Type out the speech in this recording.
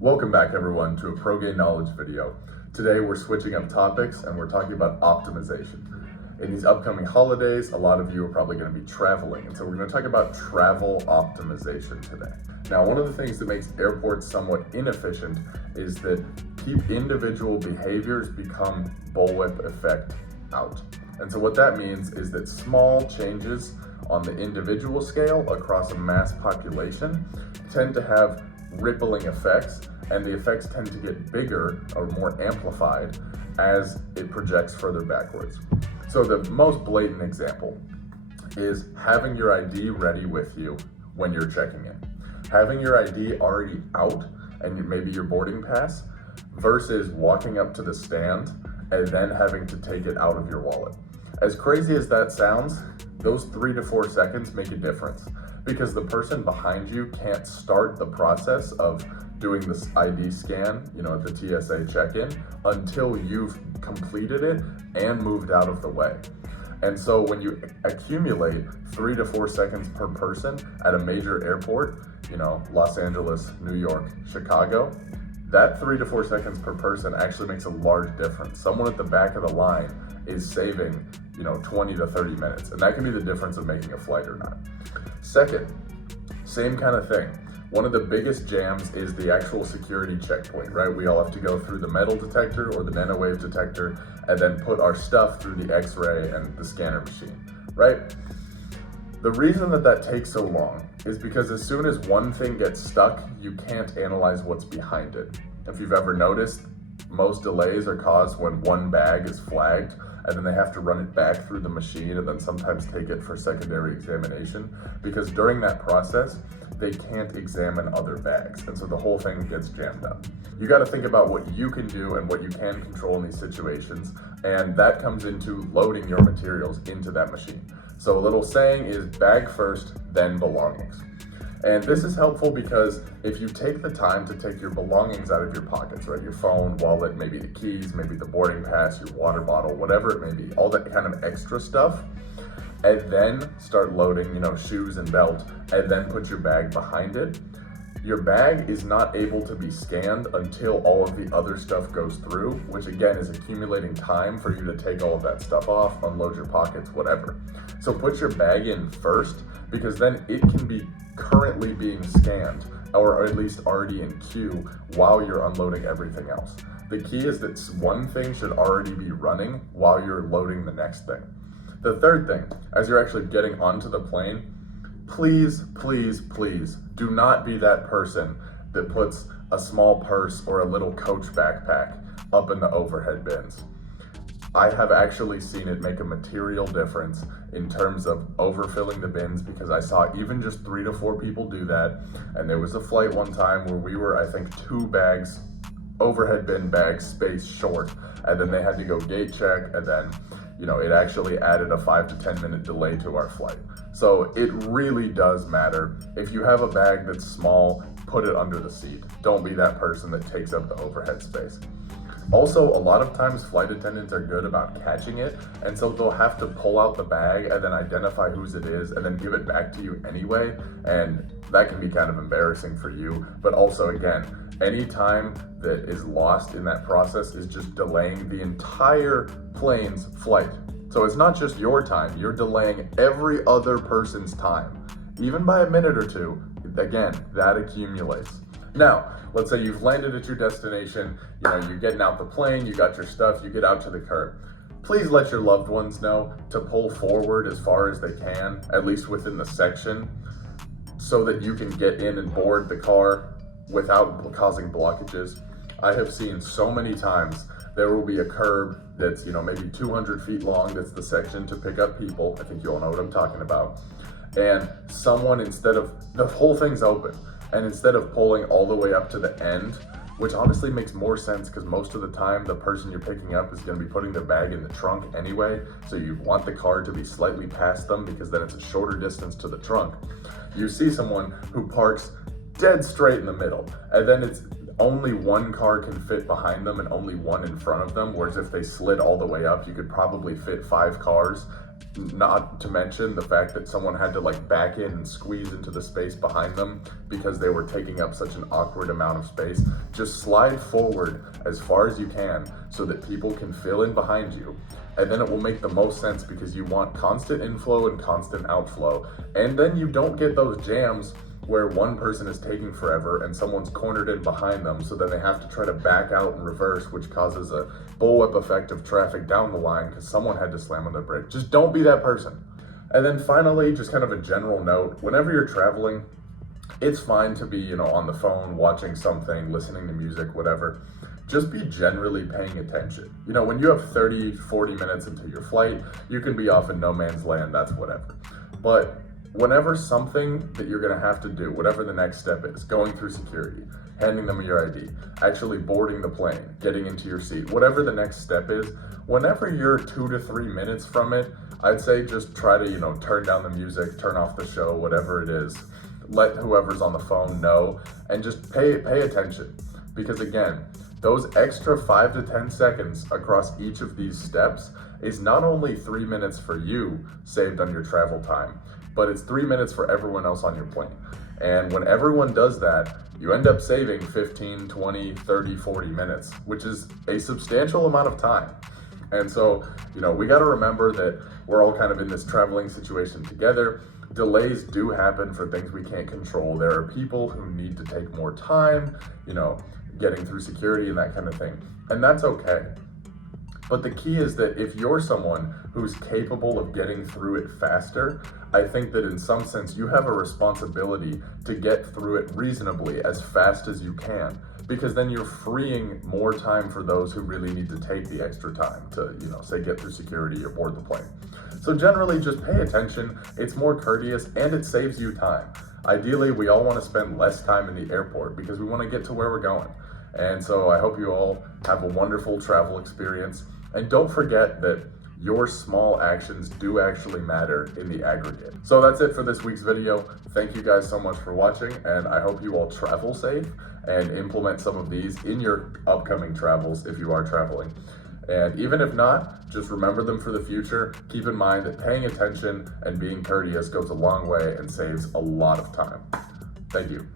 Welcome back everyone to a ProGain Knowledge video. Today we're switching up topics and we're talking about optimization. In these upcoming holidays, a lot of you are probably going to be traveling, and so we're going to talk about travel optimization today. Now, one of the things that makes airports somewhat inefficient is that individual behaviors become bullwhip effect out. And so what that means is that small changes on the individual scale across a mass population tend to have rippling effects, and the effects tend to get bigger or more amplified as it projects further backwards. So the most blatant example is having your ID ready with you when you're checking in. Having your ID already out and maybe your boarding pass versus walking up to the stand and then having to take it out of your wallet. As crazy as that sounds, those 3 to 4 seconds make a difference because the person behind you can't start the process of doing this ID scan, at the TSA check-in until you've completed it and moved out of the way. And so when you accumulate 3 to 4 seconds per person at a major airport, Los Angeles, New York, Chicago, that 3 to 4 seconds per person actually makes a large difference. Someone at the back of the line is saving, 20 to 30 minutes. And that can be the difference of making a flight or not. Second, same kind of thing. One of the biggest jams is the actual security checkpoint, right? We all have to go through the metal detector or the nanowave detector and then put our stuff through the X-ray and the scanner machine, right? The reason that takes so long is because as soon as one thing gets stuck, you can't analyze what's behind it. If you've ever noticed, most delays are caused when one bag is flagged and then they have to run it back through the machine and then sometimes take it for secondary examination, because during that process, they can't examine other bags. And so the whole thing gets jammed up. You got to think about what you can do and what you can control in these situations. And that comes into loading your materials into that machine. So a little saying is bag first, then belongings. And this is helpful because if you take the time to take your belongings out of your pockets, right? Your phone, wallet, maybe the keys, maybe the boarding pass, your water bottle, whatever it may be, all that kind of extra stuff, and then start loading, shoes and belt, and then put your bag behind it. Your bag is not able to be scanned until all of the other stuff goes through, which again is accumulating time for you to take all of that stuff off, unload your pockets, whatever. So put your bag in first, because then it can be currently being scanned, or at least already in queue while you're unloading everything else. The key is that one thing should already be running while you're loading the next thing. The third thing, as you're actually getting onto the plane, please, please, please do not be that person that puts a small purse or a little Coach backpack up in the overhead bins. I have actually seen it make a material difference in terms of overfilling the bins, because I saw even just 3 to 4 people do that. And there was a flight one time where we were, I think, 2 bags, overhead bin bags space short, and then they had to go gate check, and then it actually added a 5 to 10 minute delay to our flight. So it really does matter. If you have a bag that's small, put it under the seat. Don't be that person that takes up the overhead space. Also, a lot of times flight attendants are good about catching it, and so they'll have to pull out the bag and then identify whose it is and then give it back to you anyway, and that can be kind of embarrassing for you. But also, again, any time that is lost in that process is just delaying the entire plane's flight. So it's not just your time, you're delaying every other person's time, even by a minute or two. Again, that accumulates. Now, let's say you've landed at your destination, you're getting out the plane, you got your stuff, you get out to the curb. Please let your loved ones know to pull forward as far as they can, at least within the section, so that you can get in and board the car without causing blockages. I have seen so many times there will be a curb that's, maybe 200 feet long, that's the section to pick up people. I think you all know what I'm talking about. And someone, the whole thing's open, and instead of pulling all the way up to the end, which honestly makes more sense because most of the time the person you're picking up is going to be putting their bag in the trunk anyway, so you want the car to be slightly past them because then it's a shorter distance to the trunk. You see someone who parks dead straight in the middle, and then it's only one car can fit behind them and only one in front of them, whereas if they slid all the way up, you could probably fit 5 cars. Not to mention the fact that someone had to like back in and squeeze into the space behind them because they were taking up such an awkward amount of space. Just slide forward as far as you can so that people can fill in behind you. And then it will make the most sense because you want constant inflow and constant outflow. And then you don't get those jams where one person is taking forever and someone's cornered in behind them, so then they have to try to back out and reverse, which causes a bullwhip effect of traffic down the line because someone had to slam on their brake. Just don't be that person. And then finally, just kind of a general note, whenever you're traveling, it's fine to be, on the phone, watching something, listening to music, whatever. Just be generally paying attention. When you have 30, 40 minutes into your flight, you can be off in no man's land, that's whatever. But whenever something that you're gonna have to do, whatever the next step is, going through security, handing them your ID, actually boarding the plane, getting into your seat, whatever the next step is, whenever you're 2 to 3 minutes from it, I'd say just try to, turn down the music, turn off the show, whatever it is. Let whoever's on the phone know and just pay attention. Because again, those extra 5 to 10 seconds across each of these steps is not only 3 minutes for you saved on your travel time, but it's 3 minutes for everyone else on your plane. And when everyone does that, you end up saving 15, 20, 30, 40 minutes, which is a substantial amount of time. And so, we got to remember that we're all kind of in this traveling situation together. Delays do happen for things we can't control. There are people who need to take more time, getting through security and that kind of thing. And that's okay. But the key is that if you're someone who's capable of getting through it faster, I think that in some sense you have a responsibility to get through it reasonably as fast as you can, because then you're freeing more time for those who really need to take the extra time to, say get through security or board the plane. So generally just pay attention, it's more courteous and it saves you time. Ideally, we all want to spend less time in the airport because we want to get to where we're going. And so I hope you all have a wonderful travel experience. And don't forget that your small actions do actually matter in the aggregate. So that's it for this week's video. Thank you guys so much for watching, and I hope you all travel safe and implement some of these in your upcoming travels if you are traveling. And even if not, just remember them for the future. Keep in mind that paying attention and being courteous goes a long way and saves a lot of time. Thank you.